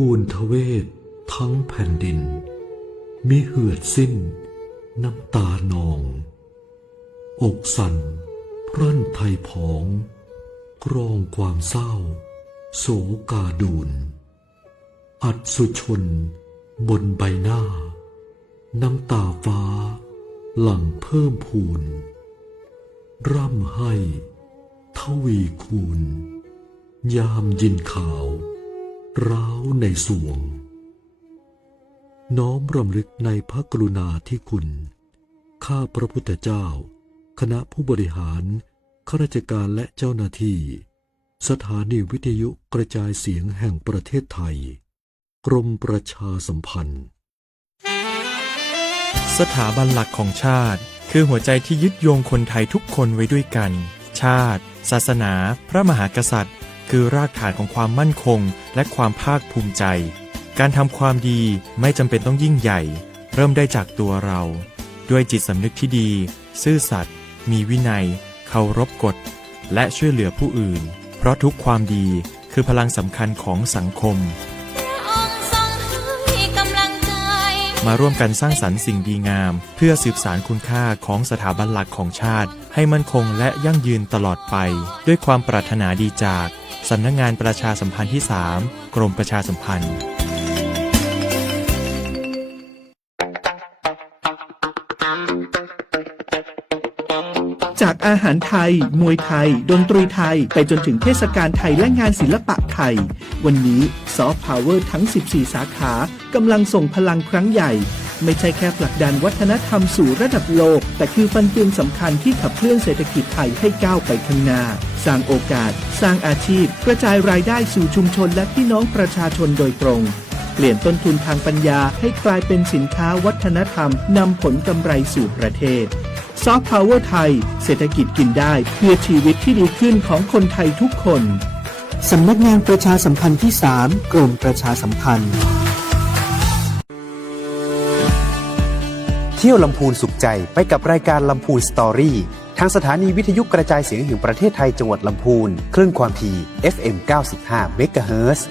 ทูลทเวศทั้งแผ่นดินมิเหือดสิ้นน้ำตานองอกสั่นพรั่นไทยผองกรองความเศร้าโศกาดูนอัศชนบนใบหน้าน้ำตาฟ้าหลั่งเพิ่มพูนร่ำให้ทวีคูณยามยินข่าวร้าวในสวงน้อมรำลึกในพระกรุณาธิคุณข้าพระพุทธเจ้าคณะผู้บริหารข้าราชการและเจ้าหน้าที่สถานีวิทยุกระจายเสียงแห่งประเทศไทยกรมประชาสัมพันธ์สถาบันหลักของชาติคือหัวใจที่ยึดโยงคนไทยทุกคนไว้ด้วยกันชาติศาสนาพระมหากษัตริย์คือรากฐานของความมั่นคงและความภาคภูมิใจการทำความดีไม่จำเป็นต้องยิ่งใหญ่เริ่มได้จากตัวเราด้วยจิตสำนึกที่ดีซื่อสัตย์มีวินัยเคารพกฎและช่วยเหลือผู้อื่นเพราะทุกความดีคือพลังสำคัญของสังคมมาร่วมกันสร้างสรรค์สิ่งดีงามเพื่อสืบสานคุณค่าของสถาบันหลักของชาติให้มั่นคงและยั่งยืนตลอดไปด้วยความปรารถนาดีจากสำนักงานประชาสัมพันธ์ที่ 3 กรมประชาสัมพันธ์จากอาหารไทยมวยไทยดนตรีไทยไปจนถึงเทศกาลไทยและงานศิลปะไทยวันนี้ซอฟต์พาวเวอร์ทั้ง14สาขากำลังส่งพลังครั้งใหญ่ไม่ใช่แค่ผลักดันวัฒนธรรมสู่ระดับโลกแต่คือฟันเฟืองสำคัญที่ขับเคลื่อนเศรษฐกิจไทยให้ก้าวไปข้างหน้าสร้างโอกาสสร้างอาชีพกระจายรายได้สู่ชุมชนและพี่น้องประชาชนโดยตรงเปลี่ยนต้นทุนทางปัญญาให้กลายเป็นสินค้าวัฒนธรรมนำผลกำไรสู่ประเทศซอฟต์พาวเวอร์ไทยเศรษฐกิจกินได้เพื่อชีวิตที่ดีขึ้นของคนไทยทุกคนสำนักงานประชาสัมพันธ์ที่ 3 กรมประชาสัมพันธ์เที่ยวลำพูนสุขใจไปกับรายการลำพูนสตอรี่ทางสถานีวิทยุกระจายเสียงแห่งประเทศไทยจังหวัดลำพูนคลื่นความถี่ FM 95 เมกะเฮิรตซ์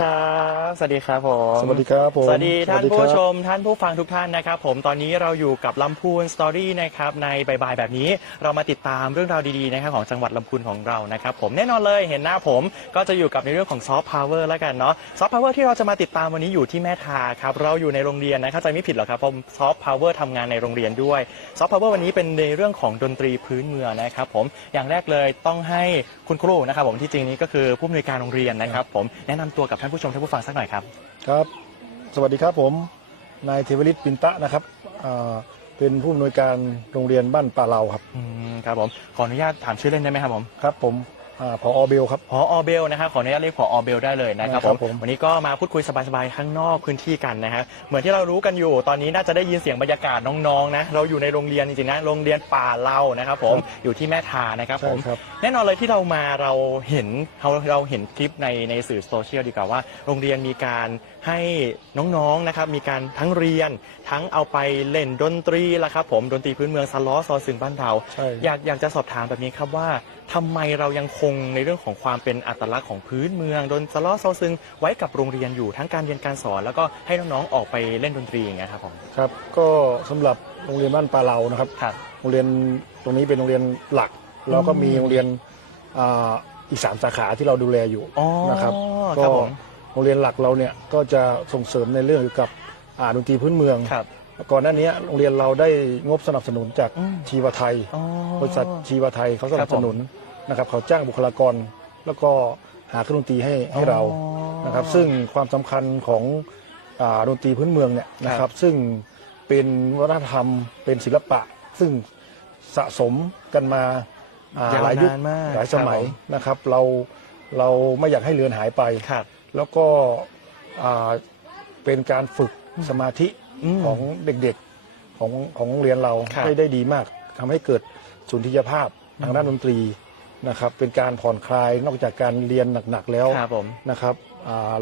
ครับสวัสดีครับผม สวัสดีครับผม สวัสดีท่าน สวัสดีครับ ผู้ชมท่านผู้ฟังทุกท่านนะครับผมตอนนี้เราอยู่กับลำพูนสตอรี่นะครับในบ่ายๆแบบนี้เรามาติดตามเรื่องราวดีๆนะครับของจังหวัดลำพูนของเรานะครับผมแน่นอนเลยเห็นหน้าผมก็จะอยู่กับในเรื่องของซอฟต์พาวเวอร์แล้วกันเนาะซอฟต์พาวเวอร์ที่เราจะมาติดตามวันนี้อยู่ที่แม่ทาครับเราอยู่ในโรงเรียนนะเข้าใจไม่ผิดหรอกครับผมซอฟต์พาวเวอร์ทำงานในโรงเรียนด้วยซอฟต์พาวเวอร์วันนี้เป็นในเรื่องของดนตรีพื้นเมืองนะครับผมอย่างแรกเลยต้องให้คุณครูนะครับผมที่จริงนี้ก็คือผู้อำนวยการโรงเรียนนะครับผมแนะนำตัวกับท่านผู้ชมท่านผู้ฟังสักหน่อยครับ ครับสวัสดีครับผมนายเทวฤทธิ์ปินตะนะครับเป็นผู้อำนวยการโรงเรียนบ้านป่าเหลาครับ ครับผมขออนุญาตถามชื่อเล่นได้ไหมครับผม ครับผมผอ.เบลครับ ผอ.เบลนะครับขออนุญาตเรียกผอ.เบลได้เลยนะครับ ครับผม วันนี้ก็มาพูดคุยสบายๆข้างนอกพื้นที่กันนะฮะเหมือนที่เรารู้กันอยู่ตอนนี้น่าจะได้ยินเสียงบรรยากาศน้องๆนะเราอยู่ในโรงเรียนจริงๆนะโรงเรียนป่าเหลานะครับผมอยู่ที่แม่ทานะครับผม ใช่ครับ แน่นอนเลยที่เรามาเราเห็นคลิปในสื่อโซเชียลดีกว่าว่าโรงเรียนมีการให้น้องๆนะครับมีการทั้งเรียนทั้งเอาไปเล่นดนตรีละครับผมดนตรีพื้นเมืองสล้อซอซึงบ้านเรา ใช่ อยากจะสอบถามแบบนี้ครับว่าทำไมเรายังคงในเรื่องของความเป็นอัตลักษณ์ของพื้นเมืองดนสล้อซอซึงไว้กับโรงเรียนอยู่ทั้งการเรียนการสอนแล้วก็ให้น้องๆออกไปเล่นดนตรีอย่างเงี้ยครับผม ครับก็สำหรับโรงเรียนบ้านป่าเหลานะครับ ครับ โรงเรียนตรงนี้เป็นโรงเรียนหลักแล้วก็มีโรงเรียนอีก3 สาขาที่เราดูแลอยู่ อ๋อ นะครับ ค ก็ รับผม โรงเรียนหลักเราเนี่ยก็จะส่งเสริมในเรื่องเกี่ยวกับดนตรีพื้นเมือง ครับ ก่อนหน้านี้โรงเรียนเราได้งบสนับสนุนจาก อืม ชีวไทย อ๋อ บริษัทชีวไทยเขาสนับสนุนนะครับเขาจ้างบุคลากร แล้วก็หาเครื่องดนตรีให้เรานะครับซึ่งความสำคัญของดนตรีพื้นเมืองเนี่ยนะครับซึ่งเป็นวัฒนธรรมเป็นศิลปะ ซึ่งสะสมกันมาหลายยุค ยาวนานมาก หลายสมัย ครับผม นะครับเราไม่อยากให้เลือนหายไป ครับ แล้วก็เป็นการฝึกสมาธิ อืม ของเด็กๆของโรงเรียนเรา ครับ ได้ดีมากทำให้เกิดสุนทรียภาพทางด้านดนตรีนะครับเป็นการผ่อนคลายนอกจากการเรียนหนักๆแล้ว ครับผม นะครับ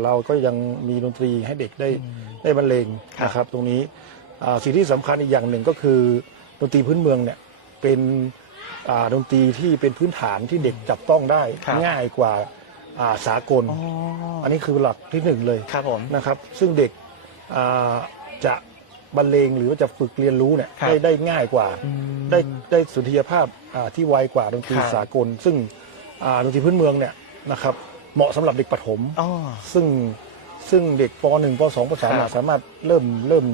เราก็ยังมีดนตรีให้เด็กได้บรรเลง ครับ นะครับตรงนี้สิ่งที่สำคัญอีกอย่างหนึ่งก็คือดนตรีพื้นเมืองเนี่ยเป็นดนตรีที่เป็นพื้นฐานที่เด็กจับต้องได้ ครับ ง่ายกว่าสากล อ๋อ อันนี้คือหลักที่หนึ่งเลย ครับผม นะครับซึ่งเด็กจะบรรเลงหรือว่าจะฝึกเรียนรู้เนี่ย ครับ ได้ง่ายกว่า อืม ได้สุนทรียภาพที่ไวกว่าดนตรี ครับ สากล ซึ่งดนตรีพื้นเมืองเนี่ยนะครับเหมาะสำหรับเด็กประถม อ๋อ ซึ่งเด็กป .1 ป .2 ป ครั .3 บ สามารถเริ่ม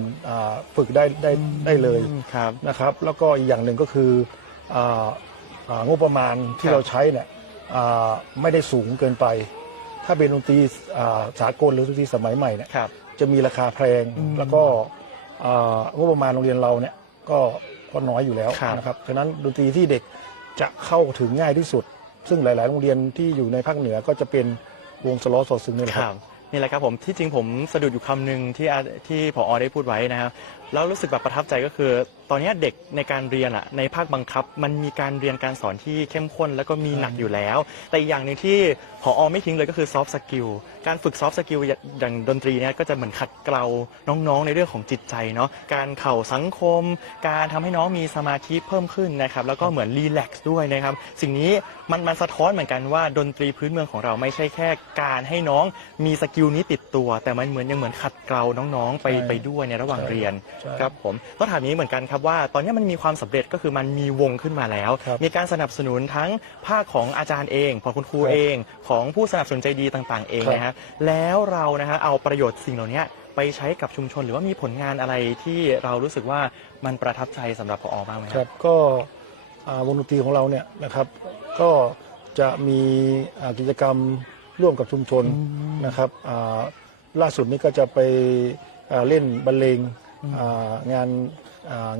ฝึกได้เลย ครับ นะครับแล้วก็อีกอย่างหนึ่งก็คืองบประมาณที่ ครับ เราใช้เนี่ยไม่ได้สูงเกินไป ถ้าเป็นดนตรีสากลหรือดนตรีสมัยใหม่เนี่ย ครับ จะมีราคาแพง อืม แล้วก็งบประมาณโรงเรียนเราเนี่ยก็น้อยอยู่แล้ว ครับ นะครับฉะนั้นดนตรีที่เด็กจะเข้าถึงง่ายที่สุด ซึ่งหลาย ๆ โรงเรียนที่อยู่ในภาคเหนือก็จะเป็นวงสล้อสอดซึงนี่แหละ ค ค รั รั บบ นี่แหละครับผมที่จริงผมสะดุดอยู่คำหนึ่งที่ผอได้พูดไว้นะครับแล้วรู้สึกแบบประทับใจก็คือ ตอนนี้เด็กในการเรียนอ่ะในภาคบังคับ มันมีการเรียนการสอนที่เข้มข้นแล้วก็มีหนักอยู่แล้ว แต่อีกอย่างหนึ่งที่ผอไม่ทิ้งเลยก็คือซอฟต์สกิลการฝึกซอฟต์สกิลอย่างดนตรีเนี่ยก็จะเหมือนขัดเกลาน้องๆในเรื่องของจิตใจเนาะการเข่าสังคม การทำให้น้องมีสมาธิเพิ่มขึ้นนะครับแล้วก็เหมือนรีแลกซ์ด้วยนะครับสิ่งนี้มันสะท้อนเหมือนกันว่าดนตรีพื้นเมืองของเราไม่ใช่แค่การให้น้องมีสกิลนี้ติดตัว แต่มันยังเหมือนขัดเกลาน้องๆไปด้วยในระหว่างเรียน ใช่ ครับผมต้องถามนี้เหมือนกันครับว่าตอนนี้มันมีความสำเร็จก็คือมันมีวงขึ้นมาแล้ว ครับ มีการสนับสนุนทั้งภาคของอาจารย์เองของคุณครู ครับ เองของผู้สนับสนุนใจดีต่างๆ เอง ครับ นะฮะแล้วเรานะฮะเอาประโยชน์สิ่งเหล่านี้ไปใช้กับชุมชน หรือว่ามีผลงานอะไรที่เรารู้สึกว่ามันประทับใจสำหรับผอบ้างไหม ครับก็วงดนตรีของเราเนี่ยนะครับก็จะมีกิจกรรมร่วมกับชุมชนนะครับล่าสุดนี้ก็จะไปเล่นบรรเลงงานศพ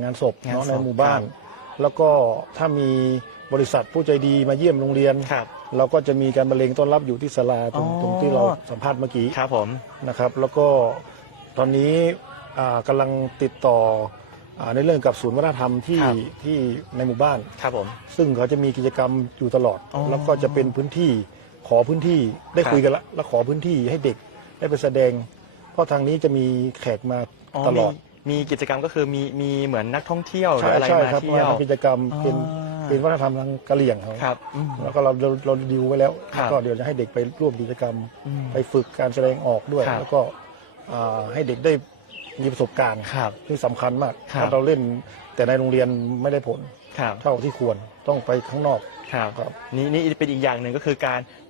งานศพ เนาะในหมู่บ้าน ครับ แล้วก็ถ้ามีบริษัทผู้ใจดีมาเยี่ยมโรงเรียน ครับ เราก็จะมีการบรรเลงต้อนรับอยู่ที่ศาลาตรง อ๋อ ตรงที่เราสัมภาษณ์เมื่อกี้ ครับผม นะครับแล้วก็ตอนนี้กำลังติดต่อในเรื่องกับศูนย์วัฒนธรรมที่ในหมู่บ้าน ครับผม ซึ่งเขาจะมีกิจกรรมอยู่ตลอด อ๋อ แล้วก็จะเป็นพื้นที่ขอพื้นที่ได้ ครับ คุยกันละแล้วขอพื้นที่ให้เด็กได้ไปแสดง เพราะทางนี้จะมีแขกมาตลอด มีกิจกรรมก็คือมีเหมือนนักท่องเที่ยวหรื ใช่ ออะไร ใช่ มา ครับ เที่ยว ทำกิจกรรมเป็น อ๋อ เป็นวัฒนธรรมทางกะเหรี่ยงเขา ครับ แล้วก็เราดิวไว้แล้ว ครับ ก็เดี๋ยวจะให้เด็กไปร่วมกิจกรรม ไปฝึกการแสดงออกด้วย ครับ แล้วก็ให้เด็กได้มีประสบการณ์ ครับ ที่สำคัญมาก ครับ ถ้าเราเล่นแต่ในโรงเรียนไม่ได้ผล ครับ เท่าที่ควรต้องไปข้างนอก ครับ ครับ นี่เป็นอีกอย่างหนึ่งก็คือ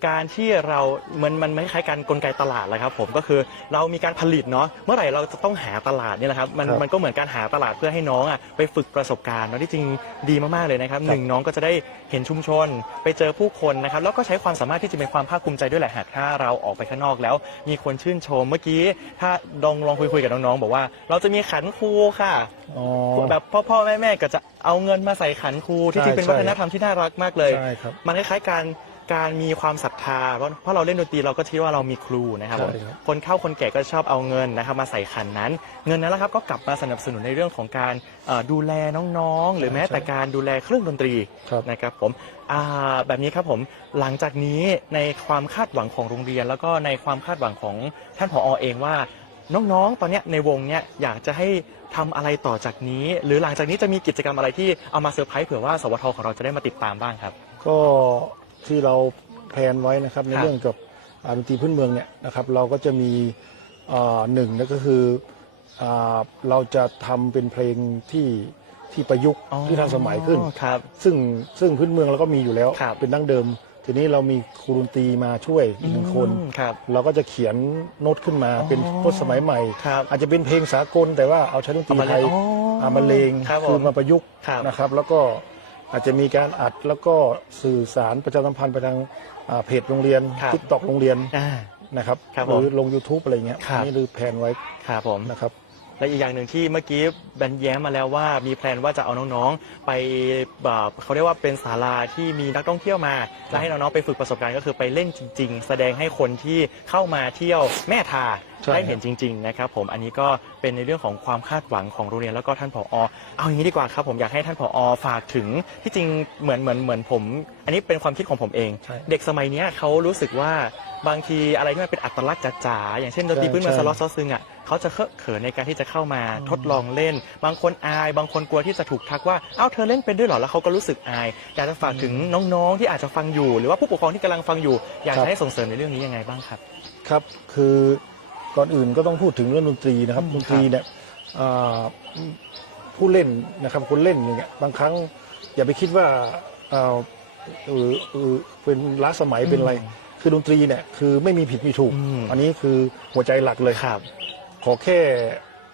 การที่เรามันไม่คล้ายกันกลไกตลาดแหละครับผมก็คือเรามีการผลิตเนาะเมื่อไหร่เราจะต้องหาตลาดนี่แหละครับมันก็เหมือนการหาตลาดเพื่อให้น้องไปฝึกประสบการณ์เนาะที่จริงดีมากๆเลยนะครับหนึ่งน้องก็จะได้เห็นชุมชนไปเจอผู้คนนะครับแล้วก็ใช้ความสามารถที่จะเป็นความภาคภูมิใจด้วยแหละหากถ้าเราออกไปข้างนอกแล้วมีคนชื่นชมเมื่อกี้ถ้าลองคุยกับน้องๆบอกว่าเราจะมีขันครูค่ะแบบพ่อแม่ก็จะเอาเงินมาใส่ขันครูที่จริงเป็นวัฒนธรรมที่น่ารักมากเลย ใช่ครับ มันคล้ายๆการมีความศรัทธาเพราะเราเล่นดนตรีเราก็คิดว่าเรามีครูนะครับ ใช่ครับ คนเข้าคนแก่ก็ชอบเอาเงินนะครับมาใส่ขันนั้น เงินนั้นแหละครับก็กลับมาสนับสนุนในเรื่องของการดูแลน้องๆ หรือแม้แต่การดูแลเครื่องดนตรี ครับ นะครับผมแบบนี้ครับผมหลังจากนี้ในความคาดหวังของโรงเรียน แล้วก็ในความคาดหวังของท่านผอ.เองว่าน้องๆตอนนี้ในวงเนี้ยอยากจะให้ทำอะไรต่อจากนี้ หรือหลังจากนี้จะมีกิจกรรมอะไรที่เอามาเซอร์ไพรส์เผื่อว่าสวทของเราจะได้มาติดตามบ้างครับ ก็ที่เราแพลนไว้นะครับในเรื่องกับดนตรีพื้นเมืองเนี่ยนะครับเราก็จะมีหนึ่งนั่นก็คือเราจะทำเป็นเพลงที่ประยุกต์ที่ทันสมัยขึ้น ครับ ซึ่งพื้นเมืองเราก็มีอยู่แล้ว ครับ เป็นดั้งเดิม ทีนี้เรามีครูดนตรีมาช่วยอีกหนึ่งคน ครับ เราก็จะเขียนโน้ตขึ้นมาเป็นพจน์สมัยใหม่ ครับ อาจจะเป็นเพลงสากลแต่ว่าเอาใช้ดนตรีไทย เอามา มาเลง ครับผม คือมาประยุกต์ ครับ นะครับ แล้วก็อาจจะมีการอัดแล้วก็สื่อสารประชาสัมพันธ์ไปทางเพจโรงเรียน ครับ ทิกตอกโรงเรียน อ่า นะครับ ครับ หรือ ผม ลง YouTube อะไรเงี้ย ครับ นี่คือแผนไว้ ครับผม นะครับ และอีกอย่างหนึ่งที่เมื่อกี้แบนแย้มมาแล้วว่ามีแพลนว่าจะเอาน้องๆไปเขาเรียกว่าเป็นศาลาที่มีนักท่องเที่ยวมาและให้น้องๆไปฝึกประสบการณ์ก็คือไปเล่นจริง ๆ แสดงให้คนที่เข้ามาเที่ยวแม่ทา ใช่ ได้เห็นจริง ๆ นะครับผมอันนี้ก็เป็นในเรื่องของความคาดหวังของโรงเรียนแล้วก็ท่านผอ.เอาอย่างนี้ดีกว่าครับผมอยากให้ท่านผอ.ฝากถึงที่จริงเหมือนผม อันนี้เป็นความคิดของผมเอง ใช่ เด็กสมัยเนี้ยเขารู้สึกว่าบางทีอะไรที่มันเป็นอัตลักษณ์จ๋าๆอย่างเช่นดนตรีพื้นเมือง ใช่ สล็อตซอซึงอ่ะเขาจะเคอะเขินในการที่จะเข้ามาทดลองเล่น บางคนอาย บางคนกลัวที่จะถูกทักว่าเอ้าเธอเล่นเป็นด้วยเหรอแล้วเขาก็รู้สึกอายอยากจะฝากถึงน้องๆที่อาจจะฟังอยู่ หรือว่าผู้ปกครองที่กำลังฟังอยู่ อยากจะให้ส่งเสริมในเรื่องนี้ยังไงบ้างครับ ครับคือก่อนอื่นก็ต้องพูดถึงเรื่องดนตรีนะครับดนตรีเนี่ยผู้เล่นนะครับคนเล่นอย่างเงี้ยบางครั้งอย่าไปคิดว่าเป็นล้าสมัยเป็นอะไร คือดนตรีเนี่ยคือไม่มีผิดมีถูก อันนี้คือหัวใจหลักเลย ครับ ขอแค่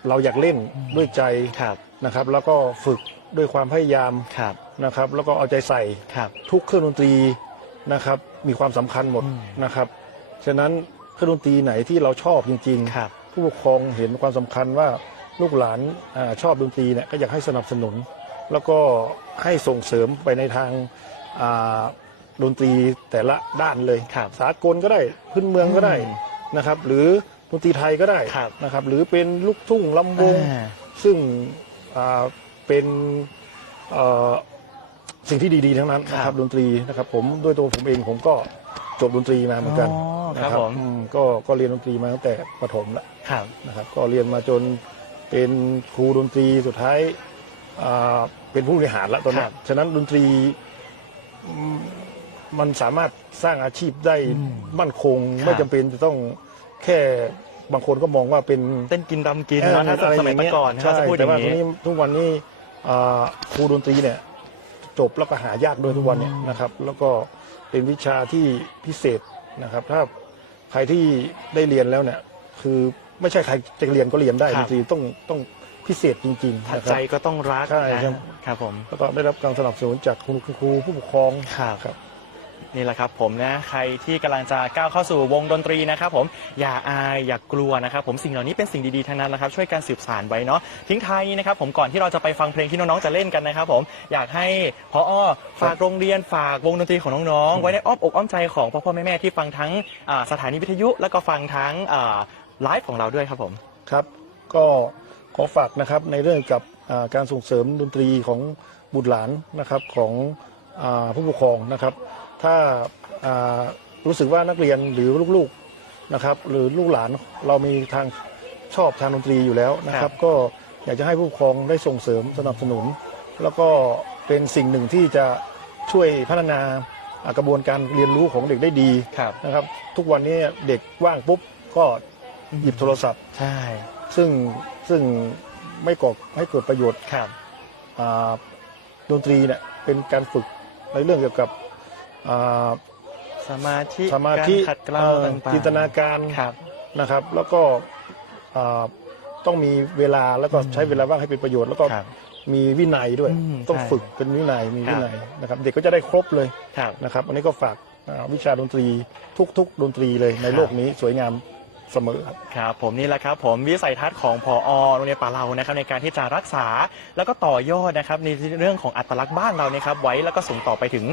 เราอยากเล่นด้วยใจ ครับ นะครับ แล้วก็ฝึกด้วยความพยายาม ครับ นะครับ แล้วก็เอาใจใส่ ครับ ทุกเครื่องดนตรีนะครับมีความสำคัญหมดนะครับฉะนั้นเครื่องดนตรีไหนที่เราชอบจริง ครับ ๆ ผู้ปกครองเห็นความสำคัญว่าลูกหลานชอบดนตรีเนี่ยก็อยากให้สนับสนุน แล้วก็ให้ส่งเสริมไปในทางดนตรีแต่ละด้านเลย ครับ สากลก็ได้พื้นเมืองก็ได้นะครับ หรือดนตรีไทยก็ได้ ครับ นะครับ หรือเป็นลูกทุ่งลำวง อ่า ซึ่งเป็นสิ่งที่ดีๆทั้งนั้นนะค ครั รับบ ดนตรีนะครับผมด้วยตัวผมเองผมก็จบดนตรีมาเหมือนกัน อ๋อ นะครับ ผม ก็เรียนดนตรีมาตั้งแต่ประถมแล้ว ครับ นะครับก็เรียนมาจนเป็นครูดนตรีสุดท้ายเป็นผู้บริหารแล้วตอนนี้ ครับ ฉะนั้นดนตรีมันสามารถสร้างอาชีพได้มั่นคง ครับ ไม่จำเป็นจะต้องแค่บางคนก็มองว่าเป็น เต้นกินดำกินเนาะถ้าสมัยก่อนถ้า ใช่ จะพูดอ แต่ ย่าง ว่า นี้ ทุกวันนี้ครูดนตรีเนี่ยจบแล้วก็หายากด้วยทุกวันเนี่ยนะครับ แล้วก็เป็นวิชาที่พิเศษนะครับ ถ้าใครที่ได้เรียนแล้วเนี่ยคือไม่ใช่ใครจะเรียนก็เรียนได้ ค ด รับ นตรีต้องพิเศษจริงๆ ถ้า นะค ใจ รับ ก็ต้องรัก ใช่ นะครับ ครับผม แล้วก็ได้รับการสนับสนุนจากคุณครูผู้ปกครอง ครับ ครับ นี่แหละครับผมนะใครที่กำลังจะก้าวเข้าสู่วงดนตรีนะครับผมอย่าอายอย่ากลัวนะครับผมสิ่งเหล่านี้เป็นสิ่งดีๆทั้งนั้นนะครับช่วยกันสืบสานไว้เนาะทิ้งท้ายนี้นะครับผมก่อนที่เราจะไปฟังเพลงที่น้องๆจะเล่นกันนะครับผมอยากให้ผอ.ฝากโรงเรียนฝากวงดนตรีของน้องๆไว้ในอ้อมอกอ้อมใจของพ่อๆแม่ๆที่ฟังทั้งสถานีวิทยุแล้วก็ฟังทั้งไลฟ์ของเราด้วยครับผม ครับก็ขอฝากนะครับในเรื่องกับการส่งเสริมดนตรีของบุตรหลานนะครับของผู้ปกครองนะครับ ถ้ารู้สึกว่านักเรียนหรือลูกๆนะครับหรือลูกหลานเรามีทางชอบทางดนตรีอยู่แล้วนะครับ ก็อยากจะให้ผู้ปกครองได้ส่งเสริมสนับสนุน แล้วก็เป็นสิ่งหนึ่งที่จะ ช่วยพัฒนากระบวนการเรียนรู้ของเด็กได้ดี ครับ นะครับ ทุกวันนี้เด็กว่างปุ๊บก็หยิบโทรศัพท์ ใช่ ซึ่งไม่ก่อให้เกิดประโยชน์ ครับ ดนตรีเนี่ยเป็นการฝึกในเรื่องเกี่ยวกับอ่า สมาธิ สมาธิ การขัดเกลาต่างๆ จินตนาการ ครับ นะครับ แล้วก็อ่าต้องมีเวลาแล้วก็ใช้เวลาว่างให้เป็นประโยชน์ แล้วก็ ครับ มีวินัยด้วย ต้อง ใช่ ฝึกเป็นวินัยมี ครับ วินัยนะครับ เด็กก็จะได้ครบเลย ครับ นะครับ อันนี้ก็ฝากวิชาดนตรีทุกดนตรีเลยในโลกนี้สวยงามเสมอครับ ครับผมนี่แหละครับผมวิสัยทัศน์ของผอโรงเรียนป่าเรานะครับในการที่จะรักษาแล้วก็ต่อยอดนะครับในเรื่องของอัตลักษณ์บ้านเราเนี่ยครับไว้แล้วก็ส่งต่อไปถึง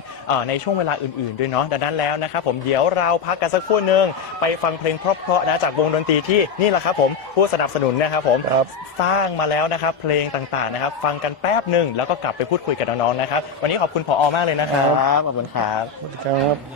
ในช่วงเวลาอื่นๆด้วยเนาะดังนั้นแล้วนะครับผมเดี๋ยวเราพักกันสักครู่หนึงไปฟังเพลงเพราะๆนะจากวงดนตรีที่นี่แหละครับผมผู้สนับสนุนนะครับผม ครับ สร้างมาแล้วนะครับเพลงต่างๆนะครับฟังกันแป๊บหนึ่งแล้วก็กลับไปพูดคุยกับน้องๆนะครับวันนี้ขอบคุณผอมากเลยนะครับขอบคุณครับ สวัสดีครับ 「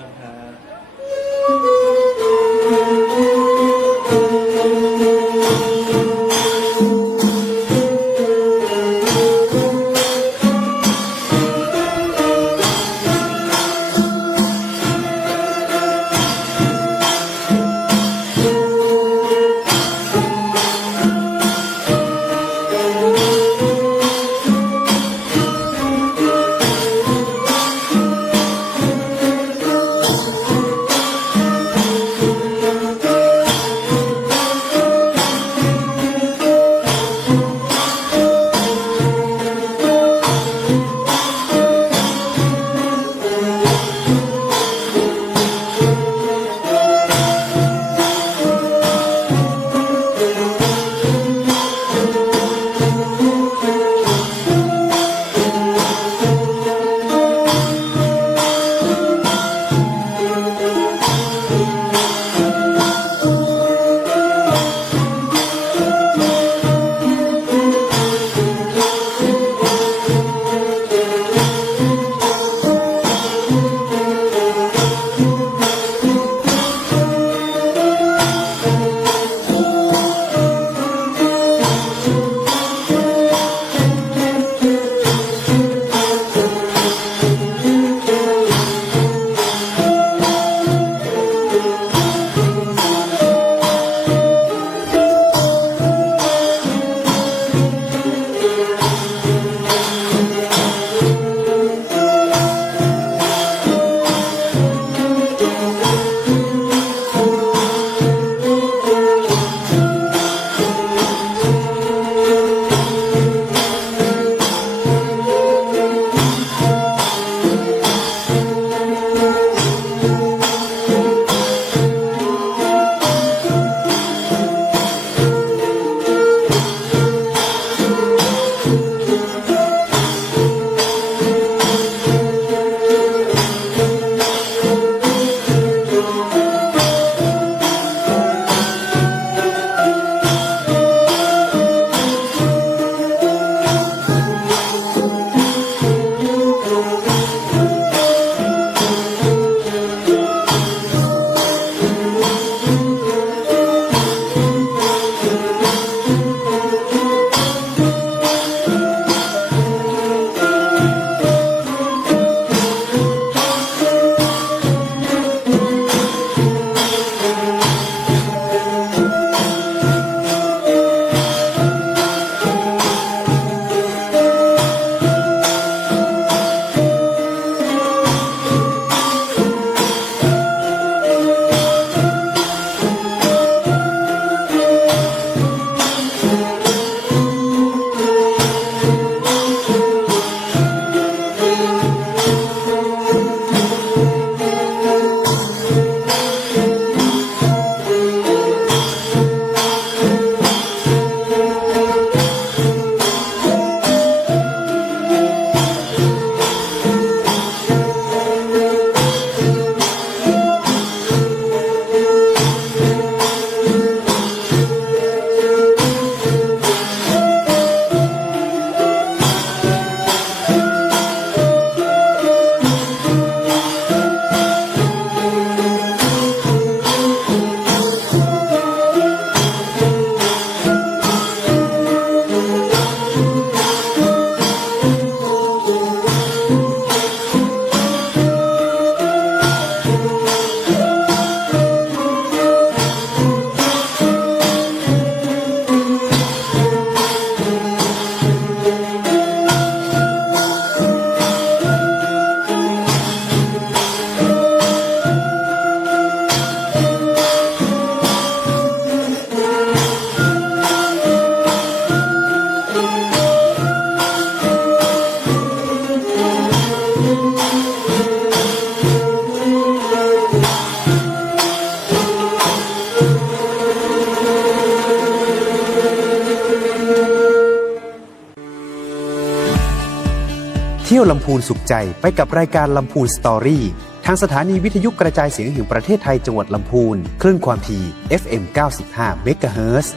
เที่ยวลำพูนสุขใจไปกับรายการลำพูนสตอรี่ทางสถานีวิทยุกระจายเสียงแห่งประเทศไทยจังหวัดลำพูนคลื่นความถี่ FM 95 เมกะเฮิรตซ์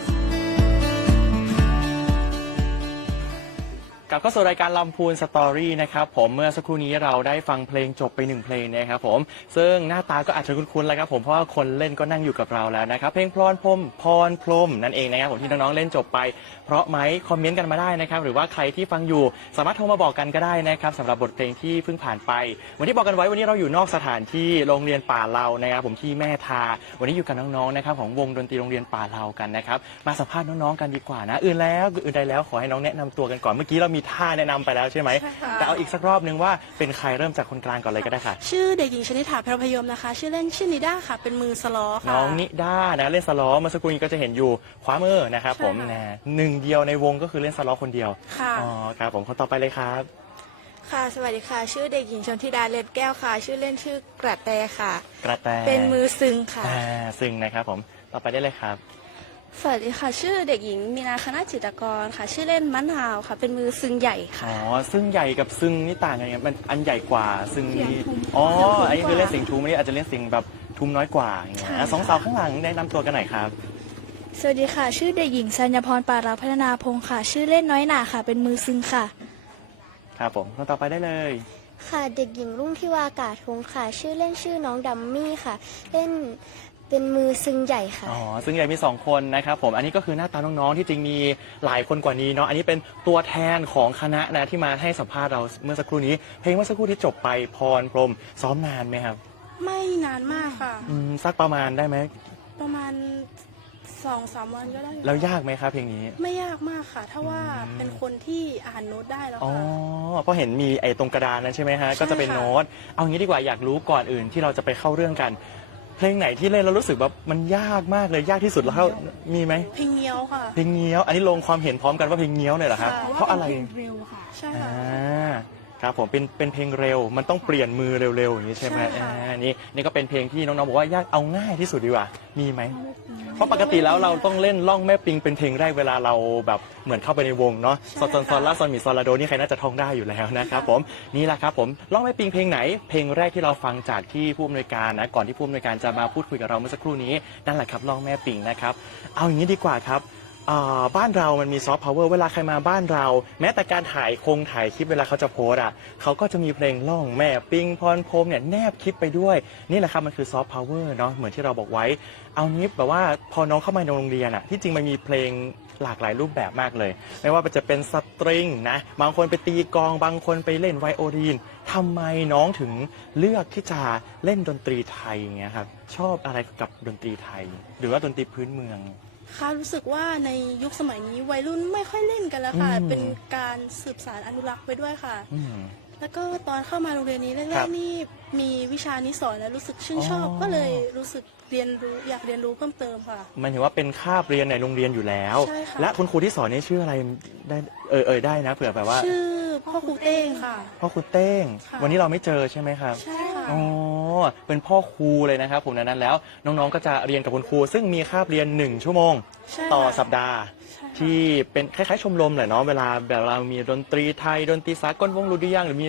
กลับเข้าสู่รายการลำพูนสตอรี่นะครับผมเมื่อสักครู่นี้เราได้ฟังเพลงจบไป1เพลงนะครับผมซึ่งหน้าตาก็อาจจะคุ้นๆแล้วครับผมเพราะว่าคนเล่นก็นั่งอยู่กับเราแล้วนะครับเพลงพรพรมนั่นเองนะครับผมที่น้องๆเล่นจบไปเพราะไหมคอมเมนต์กันมาได้นะครับหรือว่าใครที่ฟังอยู่สามารถโทรมาบอกกันก็ได้นะครับสำหรับบทเพลงที่เพิ่งผ่านไปวันที่บอกกันไว้วันนี้เราอยู่นอกสถานที่โรงเรียนป่าเลานะครับผมที่แม่ทาวันนี้อยู่กับน้องๆนะครับของวงดนตรีโรงเรียนป่าเลากันนะครับมาสัมภาษณ์น้องๆกันดีกว่านะอื่นใดแล้วขอให้น้องแนะนำตัวกันก่อนเมื่อกี้เรามีท่าแนะนำไปแล้วใช่ไหมแต่เอาอีกสักรอบนึงว่าเป็นใครเริ่มจากคนกลางก่อนเลยก็ได้ค่ะ ชื่อเด็กหญิงชนิษฐาเพชรพยมนะคะชื่อเล่นชื่อนิด้าค่ะเป็นมือสล้อค่ะ น้องนิด้านะเล่นสล้อเมื่อสักครู่นี้ก็จะเห็นอยู่ขวามือนะครับผมนะหนึ่งเดียวในวงก็คือเล่นสล้อคนเดียว ค่ะ อ๋อครับผมคนต่อไปเลยครับ ค่ะ สวัสดีค่ะ ชื่อเด็กหญิงชนธิดาเล็ดแก้วค่ะ ชื่อเล่นชื่อกระแตค่ะ กระแต เป็นมือซึงค่ะ ซึ่งนะครับผมต่อไปได้เลยครับ สวัสดีค่ะ ชื่อเด็กหญิงมีนาคณะจิตรกรค่ะ ชื่อเล่นมะนาวค่ะ เป็นมือซึงใหญ่ค่ะ อ๋อซึ่งใหญ่กับซึ่งนี่ต่างกันยังไงมันอันใหญ่กว่าซึ่งนี่อ๋ออันนี้คือเล่นเสียงทุ้มอันนี้อาจจะเล่นเสียงแบบทุ้มน้อยกว่าอย่างเงี้ยสองสาวข้างหลังแนะนำตัวกันหน่อยครับ สวัสดีค่ะ ชื่อเด็กหญิงสัญญพรปาราพัฒนาพงศ์ค่ะ ชื่อเล่นน้อยหนาค่ะ เป็นมือซึงค่ะ ครับผมคนต่อไปได้เลย ค่ะเด็กหญิงรุ่งทิวากาศทงค่ะ ชื่อเล่นชื่อน้องดัมมี่ค่ะ เล่นเป็นมือซึงใหญ่ค่ะ อ๋อซึ่งใหญ่มี2คนนะครับผมอันนี้ก็คือหน้าตาน้องๆที่จริงมีหลายคนกว่านี้เนาะอันนี้เป็นตัวแทนของคณะนะที่มาให้สัมภาษณ์เราเมื่อสักครู่นี้เพลงเมื่อสักครู่ที่จบไปพรพรมซ้อมนานไหมครับ ไม่นานมากค่ะ สักประมาณได้ไหม ประมาณ 2-3 วันก็ได้ แล้วยากไหมครับเพลงนี้ ไม่ยากมากค่ะ ถ้าว่าเป็นคนที่อ่านโน้ตได้แล้ว อ๋อ ค่ะ เพราะเห็นมีไอ้ตรงกระดานนั้นใช่ไหมฮะ ใช่ ก็จะเป็น ค่ะ โน้ต เอางี้ดีกว่าอยากรู้ก่อนอื่นที่เราจะไปเข้าเรื่องกัน เพลงไหนที่เล่นแล้วรู้สึกแบบมันยากมากเลยยากที่สุดแล้วมีไหม เพลงเงี้ยวค่ะ เพลงเงี้ยว อันนี้ลงความเห็นพร้อมกันว่าเพลงเงี้ยวเลยเหรอครับ ค่ะ เพราะอะไร ใช่ อ่ ค่ะ าครับผมเป็นเพลงเร็วมันต้องเปลี่ยนมือเร็วๆอย่างนี้ใช่ไหม ใช่ค่ะ นี่ก็เป็นเพลงที่น้องๆบอกว่ายากเอาง่ายที่สุดดีกว่ามีไหมเพราะปกติแล้วเราต้องเล่นล่องแม่ปิงเป็นเพลงแรกเวลาเราแบบเหมือนเข้าไปในวงเนาะซอนซอนลาซอนมีซอนลาโดนี่ใครน่าจะท่องได้อยู่แล้วนะครับผมนี่แหละครับผมล่องแม่ปิงเพลงไหนเพลงแรกที่เราฟังจากที่ผู้อำนวยการนะก่อนที่ผู้อำนวยการจะมาพูดคุยกับเราเมื่อสักครู่นี้นั่นแหละครับล่องแม่ปิงนะครับเอาอย่างนี้ดีกว่าครับบ้านเรามันมีซอฟต์พาวเวอร์เวลาใครมาบ้านเราแม้แต่การถ่ายคลิปเวลาเขาจะโพสอ่ะเขาก็จะมีเพลงล่องแม่ปิงพรพรมเนี่ยแนบคลิปไปด้วยนี่แหละครับมันคือซอฟต์พาวเวอร์เนาะเหมือนที่เราบอกไว้เอางี้แบบว่าพอน้องเข้ามาในโรงเรียนอ่ะที่จริงมันมีเพลงหลากหลายรูปแบบมากเลยไม่ว่าจะเป็นสตริงนะบางคนไปตีกลองบางคนไปเล่นไวโอลินทำไมน้องถึงเลือกที่จะเล่นดนตรีไทยอย่างเงี้ยครับชอบอะไรกับดนตรีไทย หรือว่าดนตรีพื้นเมืองค่ะรู้สึกว่าในยุคสมัยนี้วัยรุ่นไม่ค่อยเล่นกันแล้วค่ะ เป็นการสืบสานอนุรักษ์ไปด้วยค่ะ แล้วก็ตอนเข้ามาโรงเรียนนี้แร ครั ก บ ๆนี่มีวิชานี้สอนแล้วรู้สึกชื่นชอบ ก็เลยรู้สึกเรียนรู้อยากเรียนรู้เพิ่มเติมค่ะ มันถือว่าเป็นคาบเรียนในโรงเรียนอยู่แล้ว ใช่ค่ะ และคุณครูที่สอนนี่ชื่ออะไรได้ได้นะเผื่อแบบว่า ชื่อพ่อครูเต้งค่ะ พ่อครูเต้ง ค่ะ วันนี้เราไม่เจอใช่ไหมครับ ใช่ค่ะ อ๋อเป็นพ่อครูเลยนะครับผมดังนั้นแล้วน้องๆก็จะเรียนกับคุณครู ซึ่งมีคาบเรียน1 ชั่วโมง ใช่ ต่อ ค่ะ สัปดาห์ ใช่ค่ะ ที่เป็นคล้ายๆชมรมแหละเนาะเวลาแบบเรามีดนตรีไทยดนตรีสากลวงดุริยางค์หรือมี